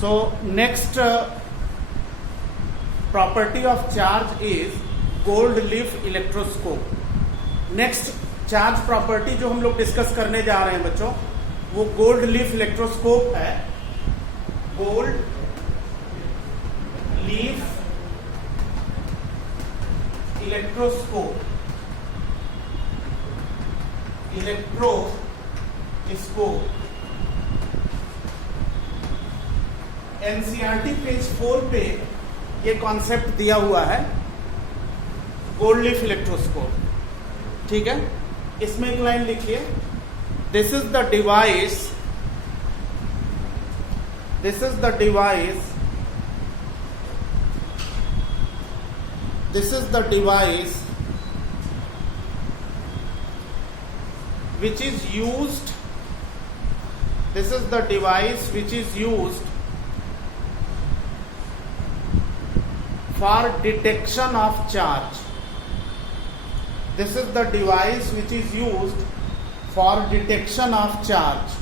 So next property of charge is gold leaf electroscope. Next charge property जो हम लोग discuss करने जा रहे हैं बच्चों, वो गोल्ड लीफ इलेक्ट्रोस्कोप है. Gold leaf electroscope, NCERT page 4 पे ये कॉन्सेप्ट दिया हुआ है, गोल्ड लीफ इलेक्ट्रोस्कोप. ठीक है, इसमें एक लाइन लिखिए, this is the device which is used for detection of charge. This is the device which is used for detection of charge.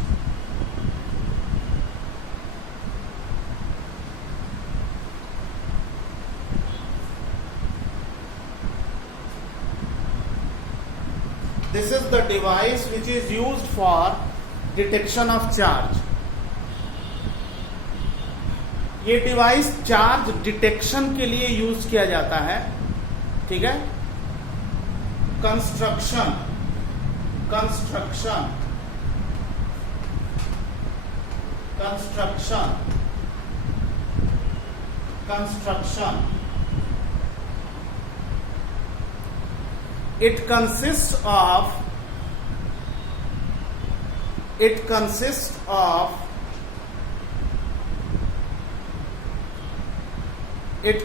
This is the device which is used for detection of charge. ये device charge detection के लिए use किया जाता है. ठीक है, construction it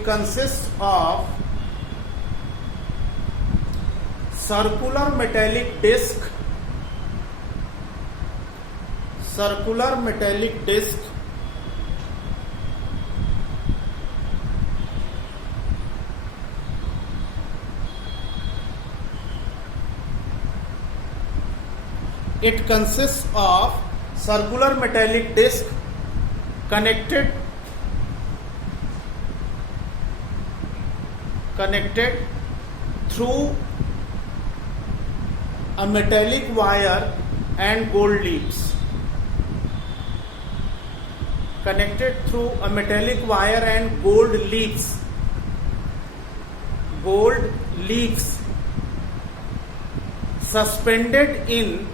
consists of circular metallic disc it consists of circular metallic disc connected through a metallic wire and gold leaves. Connected through a metallic wire and gold leaves. Suspended in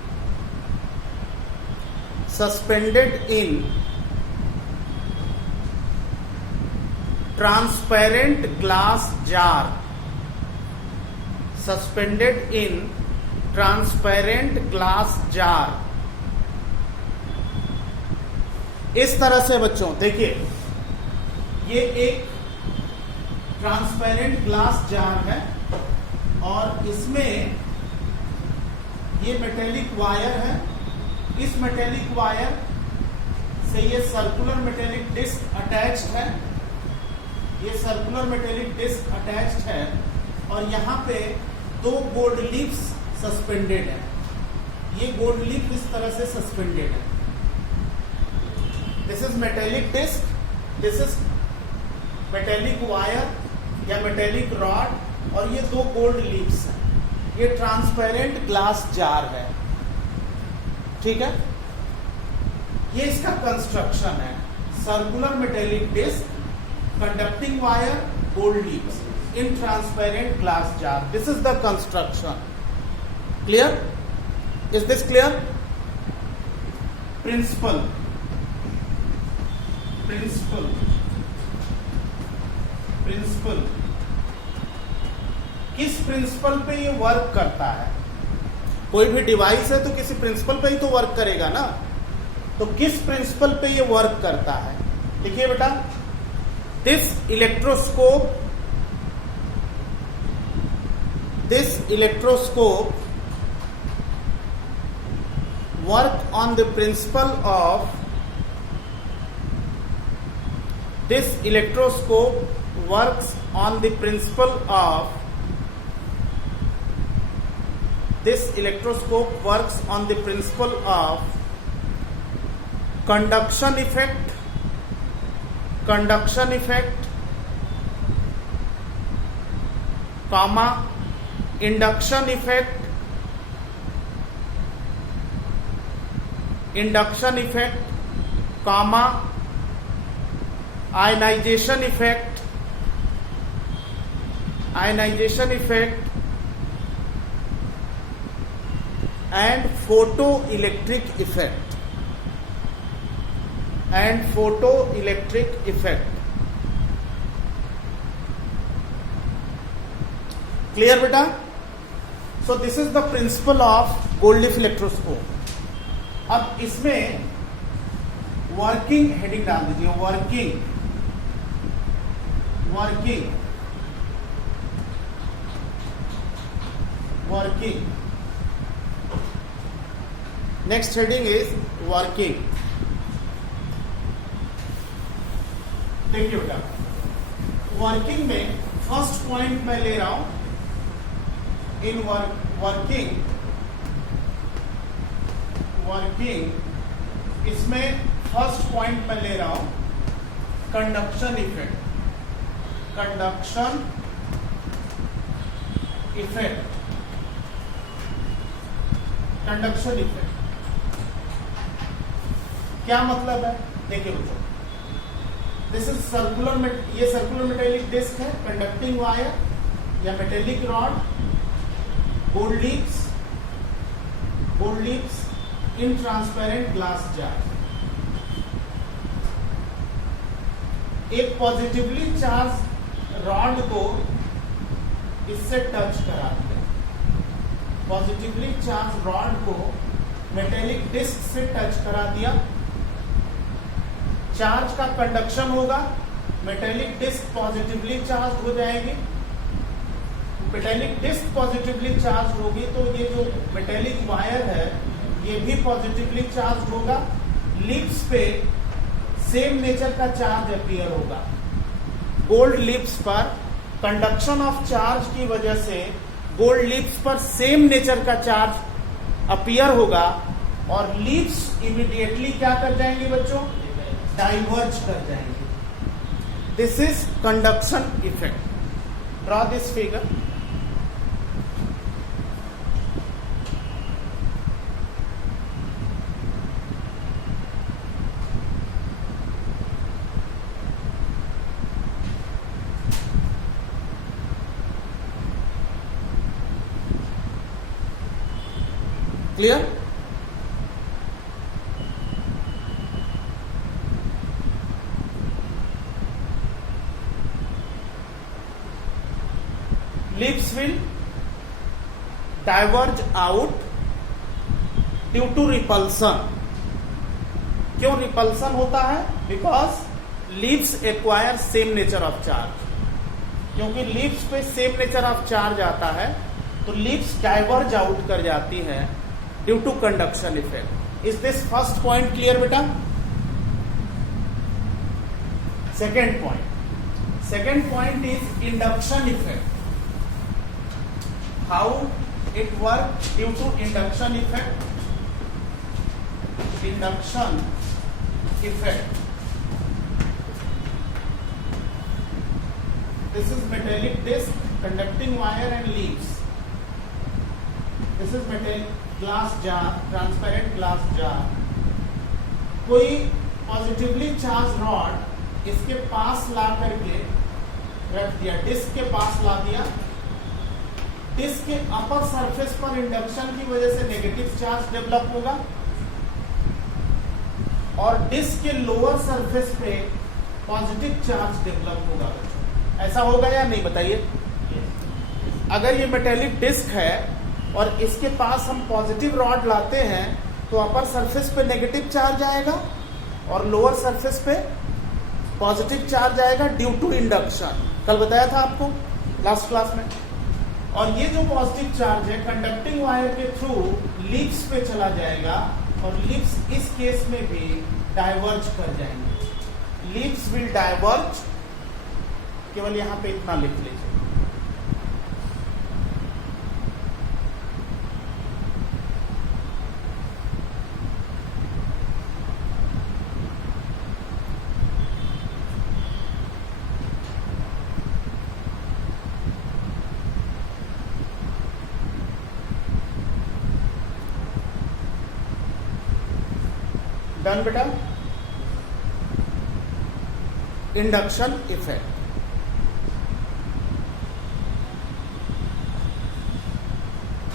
transparent glass jar. इस तरह से बच्चों देखिए, ये एक transparent glass jar है और इसमें ये मेटेलिक वायर है. इस मेटेलिक वायर से ये सर्कुलर मेटेलिक डिस्क अटैच्ड है. और यहाँ पे 2 गोल्ड लीव्स सस्पेंडेड है. ये गोल्ड लीफ इस तरह से सस्पेंडेड है. This is metallic disc, this is metallic wire या मेटेलिक रॉड, और ये 2 गोल्ड लीव्स हैं. ये ट्रांसपेरेंट ग्लास जार है. ठीक है, ये इसका कंस्ट्रक्शन है. Circular metallic disc, conducting wire, gold leaves in transparent glass jar. This is the construction. Clear? Is this clear? Principle. किस प्रिंसिपल पे ये वर्क करता है? कोई भी डिवाइस है तो किसी प्रिंसिपल पे ही तो वर्क करेगा ना. तो किस प्रिंसिपल पे ये वर्क करता है? देखिए बेटा, this electroscope work on the principle of this electroscope works on the principle of conduction effect conduction effect comma induction effect, induction effect comma ionisation effect, ionisation effect and photo electric effect, and photo electric effect. Clear बेटा? So this is the principle of gold leaf electroscope. अब इसमें working heading डाल दीजिए, working, working, working. Next heading is working. देखिए बेटा, working में first point मैं ले रहा हूं इन वर्किंग, वर्किंग इसमें फर्स्ट पॉइंट मैं ले रहा हूं conduction effect, conduction effect, conduction effect. क्या मतलब है? देखिए बच्चों, दिस इज सर्कुलर, ये सर्कुलर मेटेलिक डिस्क है, कंडक्टिंग वायर या metallic rod, gold leaves in transparent glass jar. एक पॉजिटिवली चार्ज रॉड को इससे टच करा दिया, पॉजिटिवली चार्ज रॉड को मेटेलिक डिस्क से टच करा दिया, चार्ज का कंडक्शन होगा, मेटेलिक डिस्क पॉजिटिवली चार्ज हो जाएगी। मेटेलिक डिस्क पॉजिटिवली चार्ज होगी तो ये जो मेटेलिक वायर है ये भी पॉजिटिवली चार्ज होगा, लिप्स पे सेम नेचर का चार्ज अपीयर होगा। गोल्ड लिप्स पर कंडक्शन ऑफ चार्ज की वजह से गोल्ड लिप्स पर सेम नेचर का चार्ज अपीयर होगा और लिप्स इमीडिएटली क्या कर जाएंगे बच्चों? डाइवर्ज कर जाएंगे। This is conduction effect. Draw this figure. Clear? Leaves will diverge out due to repulsion. क्यों रिपल्सन होता है? Because leaves acquire same nature of charge. क्योंकि लिप्स पे सेम नेचर ऑफ चार्ज आता है तो लिप्स डाइवर्ज आउट कर जाती है due to conduction effect. Is this first point clear बेटा? Second point, second point is induction effect. How it works due to induction effect, induction effect. This is metallic disc, conducting wire and leaves. This is metal glass jar, transparent glass jar. कोई positively charge rod इसके पास ला करके रख दिया, disc के पास ला दिया, disc के upper surface पर induction की वजह से नेगेटिव चार्ज डेवलप होगा और डिस्क के लोअर सरफेस पे पॉजिटिव चार्ज डेवलप होगा। ऐसा होगा या नहीं बताइए? अगर ये मेटेलिक डिस्क है और इसके पास हम पॉजिटिव रॉड लाते हैं तो अपर सरफेस पे नेगेटिव चार्ज आएगा और लोअर सरफेस पे पॉजिटिव चार्ज आएगा ड्यू टू इंडक्शन। कल बताया था आपको लास्ट क्लास में। और ये जो पॉजिटिव चार्ज है कंडक्टिंग वायर के थ्रू लिप्स पे चला जाएगा और लिप्स इस केस में भी डाइवर्ज कर जाएंगे। लिप्स विल डाइवर्ज, केवल यहां पे इतना लिख लीजिए। डन बेटा। Induction effect.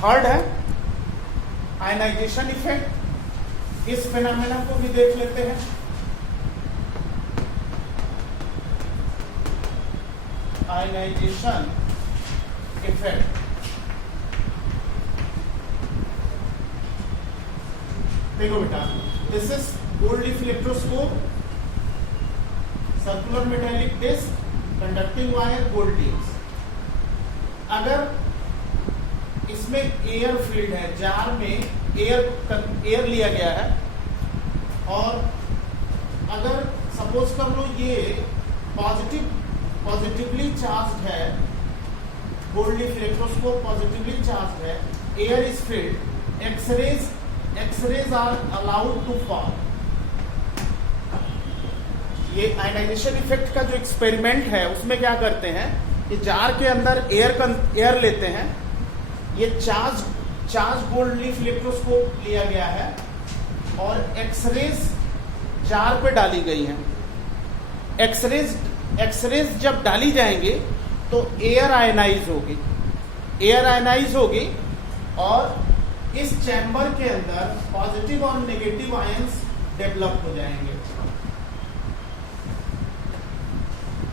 थर्ड है आयनाइजेशन इफेक्ट। इस फिनोमेना को भी देख लेते हैं। Ionisation effect. देखो बेटा, this is gold leaf electroscope, circular metallic disc, conducting wire, gold leaves. अगर इसमें एयर फील्ड है, जार में एयर लिया गया है, और अगर सपोज कर लो ये पॉजिटिवली चार्ज्ड है, gold leaf electroscope positively charged है, air is filled, X-rays are allowed to fall. ये आयनाइजेशन इफेक्ट का जो एक्सपेरिमेंट है उसमें क्या करते हैं कि जार के अंदर एयर लेते हैं। ये चार्ज गोल्ड लीफ इलेक्ट्रोस्कोप लिया गया है और एक्सरेज जार पे डाली गई हैं। एक्सरेज जब डाली जाएंगे तो एयर आयनाइज होगी और इस चैम्बर के अंदर पॉजिटिव और नेगेटिव आयंस डेवलप हो जाएंगे।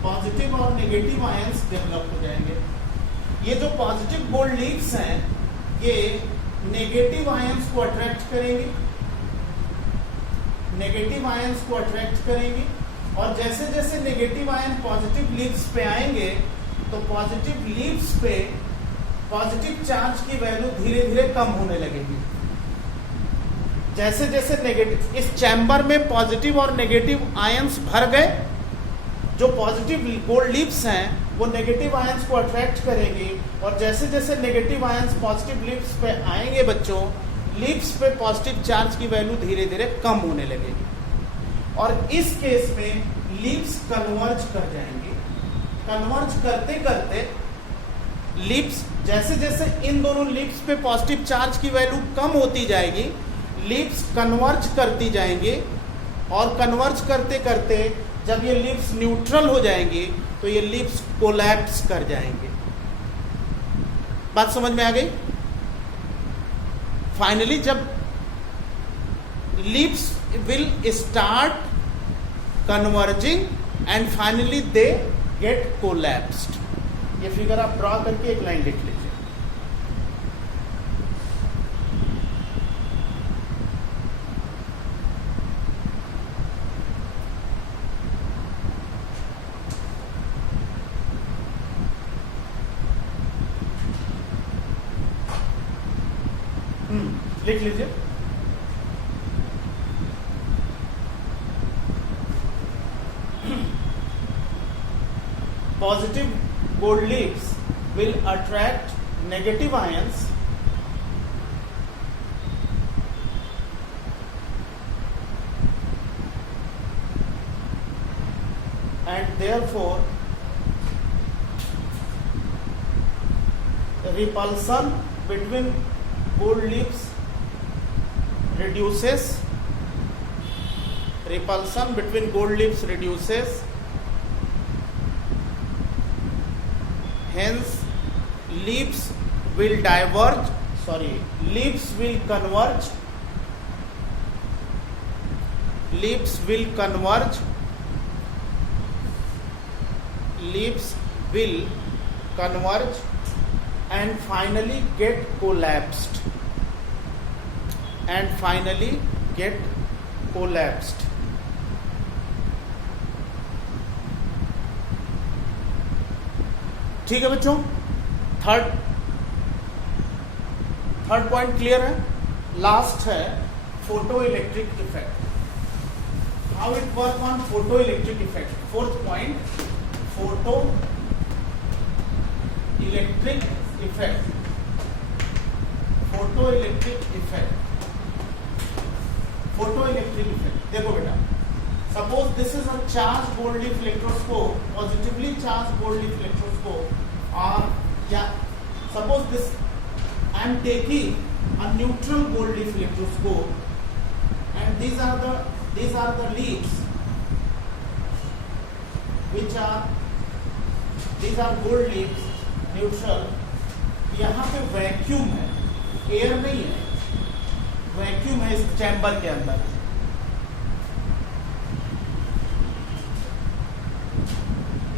पॉजिटिव और नेगेटिव आयंस डेवलप हो जाएंगे। ये जो पॉजिटिव गोल्ड लीव्स हैं ये नेगेटिव आयंस को अट्रैक्ट करेंगी, और जैसे जैसे नेगेटिव आयन पॉजिटिव लीव्स पे आएंगे तो पॉजिटिव लीव्स पे पॉजिटिव चार्ज की वैल्यू धीरे धीरे कम होने लगेगी। जैसे जैसे नेगेटिव, इस चैम्बर में पॉजिटिव और नेगेटिव आयंस भर गए, जो पॉजिटिव गोल्ड लीव्स हैं वो नेगेटिव आयंस को अट्रैक्ट करेंगी, और जैसे जैसे नेगेटिव आयंस पॉजिटिव लीव्स पे आएंगे बच्चों, लीव्स पे पॉजिटिव चार्ज की वैल्यू धीरे धीरे कम होने लगेगी, और इस केस में लीव्स कन्वर्ज कर जाएंगे। कन्वर्ज करते करते लीव्स, जैसे जैसे इन दोनों लीव्स पे पॉजिटिव चार्ज की वैल्यू कम होती जाएगी, लीव्स कन्वर्ज करती जाएंगी, और कन्वर्ज करते करते जब ये लीव्स न्यूट्रल हो जाएंगी तो ये लीव्स कोलैप्स कर जाएंगे। बात समझ में आ गई? फाइनली जब leaves will start converging and finally they get collapsed. ये फिगर आप ड्रॉ करके एक लाइन लिख लीजिए। लिख लीजिए। Positive gold leaves will attract negative ions and therefore the repulsion between gold leaves reduces. Repulsion between gold leaves reduces. Hence, leaves will diverge. Leaves will converge. Leaves will converge. Leaves will converge and finally get collapsed. And finally get collapsed. ठीक है बच्चों, third point clear है। Last है photo electric effect. How it work on photo electric effect. Fourth point, photo electric effect. Photo electric effect. Photo electric effect देखो बेटा, suppose this is a charge gold leaf electroscope, positively charge gold leaf electroscope, और या suppose this I am taking a neutral gold leaf electroscope and these are the these are the leaves which are, these are gold leaves, neutral. यहाँ पे vacuum है, air नहीं है, vacuum है इस chamber के अंदर।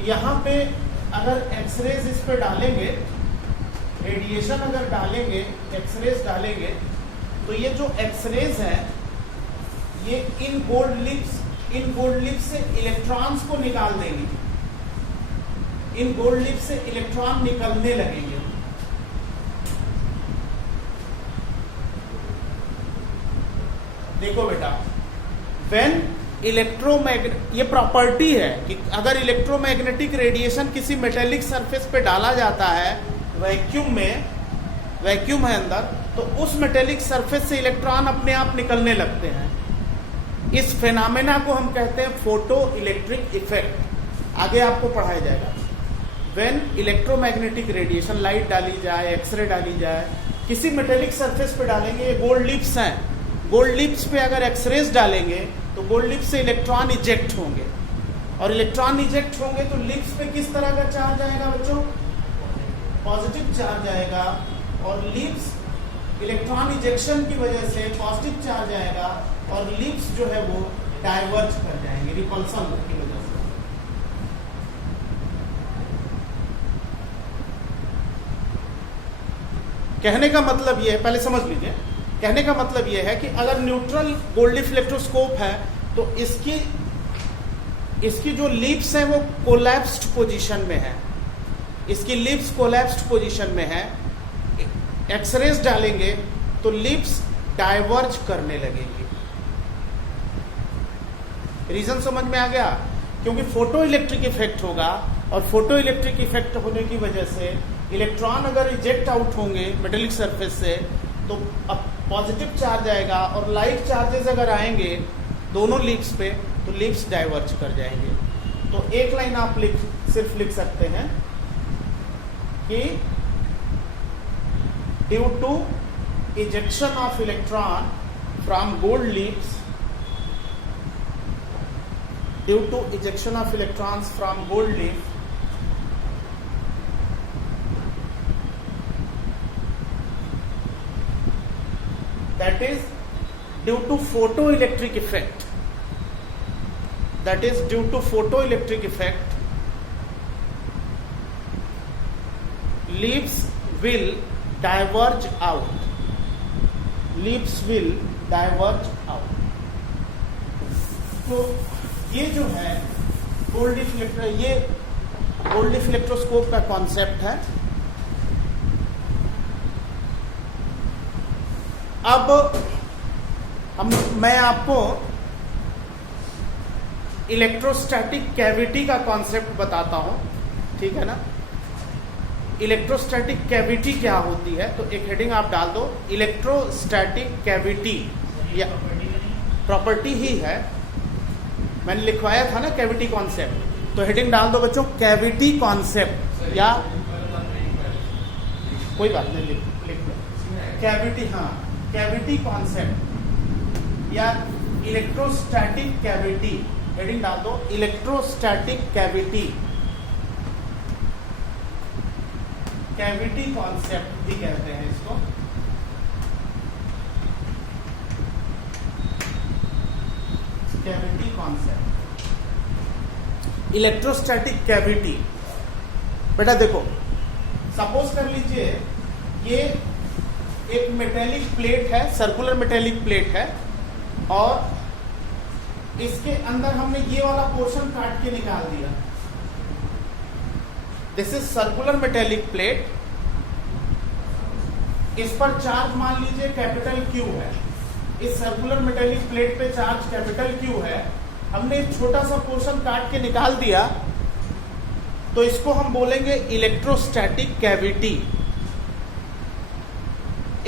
यहाँ पे अगर एक्सरेज इस पे डालेंगे, रेडिएशन अगर डालेंगे, एक्सरेज डालेंगे, तो ये जो एक्सरेज है ये इन गोल्ड लिप्स से इलेक्ट्रॉन्स को निकाल देंगे, इन गोल्ड लिप्स से इलेक्ट्रॉन निकलने लगेंगे। देखो बेटा, व्हेन इलेक्ट्रोमैग्नेटिक, ये प्रॉपर्टी है कि अगर इलेक्ट्रोमैग्नेटिक रेडिएशन किसी मेटेलिक सरफेस पे डाला जाता है वैक्यूम में, वैक्यूम है अंदर, तो उस मेटेलिक सरफेस से इलेक्ट्रॉन अपने आप निकलने लगते हैं। इस फेनामेना को हम कहते हैं फोटो इलेक्ट्रिक इफेक्ट। आगे आपको पढ़ाया जाएगा। व्हेन इलेक्ट्रोमैग्नेटिक रेडिएशन, लाइट डाली जाए, एक्सरे डाली जाए, किसी मेटेलिक सरफेस पे डालेंगे, ये गोल्ड लिप्स हैं, गोल्ड लिप्स पे अगर एक्सरेज डालेंगे तो गोल्ड लिप्स से इलेक्ट्रॉन इजेक्ट होंगे, और इलेक्ट्रॉन इजेक्ट होंगे तो लिप्स पे किस तरह का चार्ज आएगा बच्चों? पॉजिटिव चार्ज आएगा, और लिप्स इलेक्ट्रॉन इजेक्शन की वजह से पॉजिटिव चार्ज आएगा, और लिप्स जो है वो डाइवर्ज कर जाएंगे रिपल्सन की वजह से। कहने का मतलब ये है, पहले समझ लीजिए, कहने का मतलब ये है कि अगर न्यूट्रल गोल्ड लीफ इलेक्ट्रोस्कोप है तो इसकी जो लिप्स हैं वो कोलैप्स्ड पोजीशन में है, इसकी लिप्स कोलैप्स्ड पोजीशन में है। एक्सरेज डालेंगे तो लिप्स डाइवर्ज करने लगेंगी। रीजन समझ में आ गया? क्योंकि फोटो इलेक्ट्रिक इफेक्ट होगा, और फोटो इलेक्ट्रिक इफेक्ट होने की वजह से इलेक्ट्रॉन अगर इजेक्ट आउट होंगे मेटेलिक सरफेस से तो अब पॉजिटिव चार्ज आएगा, और लाइट चार्जेस अगर आएंगे दोनों लिप्स पे तो लिप्स डाइवर्ज कर जाएंगे। तो एक लाइन आप सिर्फ लिख सकते हैं कि due to ejection of electron from gold leaves, due to ejection of electrons from gold leaves, that is due to photoelectric effect, that is due to photoelectric effect, leaves will diverge out, leaves will diverge out। तो ये जो है gold leaf ये gold leaf electroscope का concept है। अब मैं आपको इलेक्ट्रोस्टैटिक कैविटी का कॉन्सेप्ट बताता हूं, ठीक है ना? इलेक्ट्रोस्टैटिक कैविटी क्या होती है, तो एक हेडिंग आप डाल दो, इलेक्ट्रोस्टैटिक कैविटी, या प्रॉपर्टी ही है, मैंने लिखवाया था ना कैविटी कॉन्सेप्ट, तो हेडिंग डाल दो बच्चों कैविटी कॉन्सेप्ट, या कोई बात नहीं लिख लो कैविटी, हाँ कैविटी कॉन्सेप्ट या इलेक्ट्रोस्टैटिक कैविटी, हेडिंग डाल दो इलेक्ट्रोस्टैटिक कैविटी, कैविटी कॉन्सेप्ट भी कहते हैं इसको। Cavity concept, electrostatic cavity. बेटा देखो, सपोज कर लीजिए ये एक मेटेलिक प्लेट है, सर्कुलर मेटेलिक प्लेट है, और इसके अंदर हमने ये वाला पोर्शन काट के निकाल दिया। This is circular metallic plate, इस पर चार्ज मान लीजिए कैपिटल Q है, इस सर्कुलर मेटेलिक प्लेट पे चार्ज कैपिटल Q है, हमने एक छोटा सा पोर्शन काट के निकाल दिया, तो इसको हम बोलेंगे इलेक्ट्रोस्टैटिक कैविटी।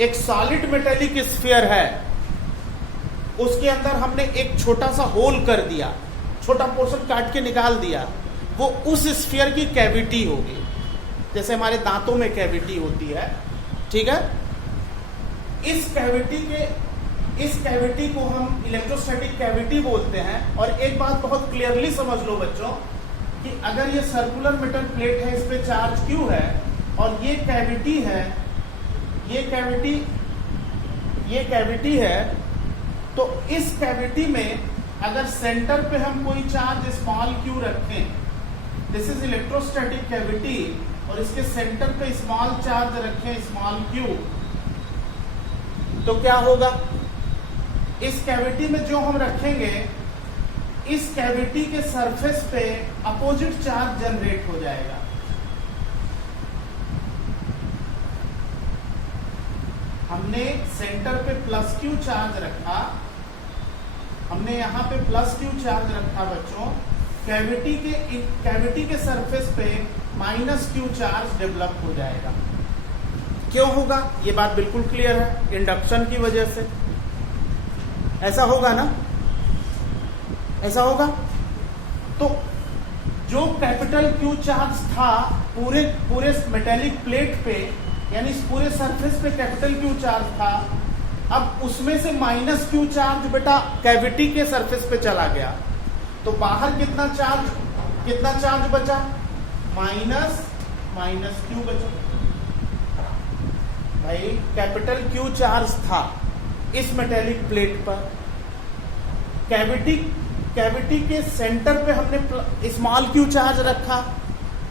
एक सॉलिड मेटेलिक स्फीयर है, उसके अंदर हमने एक छोटा सा होल कर दिया, छोटा पोर्शन काट के निकाल दिया, वो उस स्फीयर की कैविटी होगी, जैसे हमारे दांतों में कैविटी होती है, ठीक है? इस कैविटी के इस कैविटी को हम इलेक्ट्रोस्टैटिक कैविटी बोलते हैं। और एक बात बहुत क्लियरली समझ लो बच्चों कि अगर ये सर्कुलर मेटल प्लेट है, इस पे चार्ज Q है और ये कैविटी है, ये कैविटी है, तो इस कैविटी में अगर सेंटर पे हम कोई चार्ज स्मॉल q रखें, दिस इज इलेक्ट्रोस्टैटिक कैविटी, और इसके सेंटर पे स्मॉल चार्ज रखें स्मॉल q, तो क्या होगा? इस कैविटी में जो हम रखेंगे, इस कैविटी के सरफेस पे अपोजिट चार्ज जनरेट हो जाएगा। हमने सेंटर पे प्लस Q चार्ज रखा, हमने यहाँ पे प्लस Q चार्ज रखा बच्चों, कैविटी के सरफेस पे माइनस Q चार्ज डेवलप हो जाएगा। क्यों होगा? ये बात बिल्कुल क्लियर है, इंडक्शन की वजह से। ऐसा होगा ना? ऐसा होगा। तो जो कैपिटल Q चार्ज था पूरे मेटेलिक प्लेट पे, यानी इस पूरे सरफेस पे कैपिटल Q चार्ज था, अब उसमें से माइनस Q चार्ज बेटा कैविटी के सरफेस पे चला गया, तो बाहर कितना चार्ज बचा? माइनस Q बचा। भाई कैपिटल Q चार्ज था इस मेटेलिक प्लेट पर, कैविटी के सेंटर पे हमने स्मॉल Q चार्ज रखा,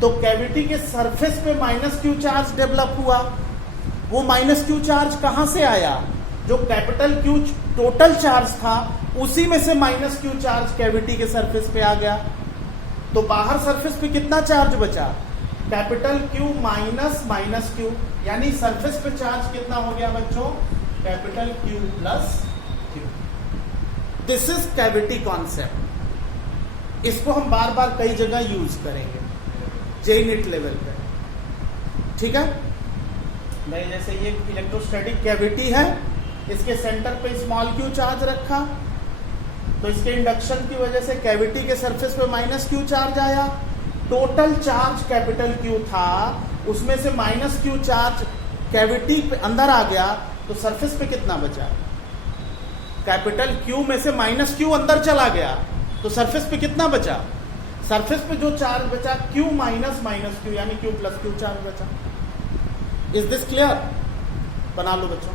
तो कैविटी के सरफेस पे माइनस Q चार्ज डेवलप हुआ। वो माइनस Q चार्ज कहां से आया? जो कैपिटल Q टोटल चार्ज था उसी में से माइनस Q चार्ज कैविटी के सरफेस पे आ गया, तो बाहर सरफेस पे कितना चार्ज बचा? कैपिटल Q माइनस Q, यानी सरफेस पे चार्ज कितना हो गया बच्चों? Capital Q plus Q। This is cavity concept. इसको हम बार बार कई जगह यूज करेंगे जेनेट लेवल पे, ठीक है भाई। जैसे ये इलेक्ट्रोस्टैटिक कैविटी है, इसके सेंटर पे स्मॉल Q चार्ज रखा, तो इसके इंडक्शन की वजह से कैविटी के सरफेस पे माइनस Q चार्ज आया। टोटल चार्ज कैपिटल Q था, उसमें से माइनस Q चार्ज कैविटी पे अंदर आ गया, तो सरफेस पे कितना बचा? कैपिटल Q में से माइनस Q अंदर चला गया, तो सरफेस पे कितना बचा? सरफेस पे जो चार्ज बचा Q माइनस Q, यानी Q प्लस Q चार्ज बचा। Is this clear? बना लो बच्चों।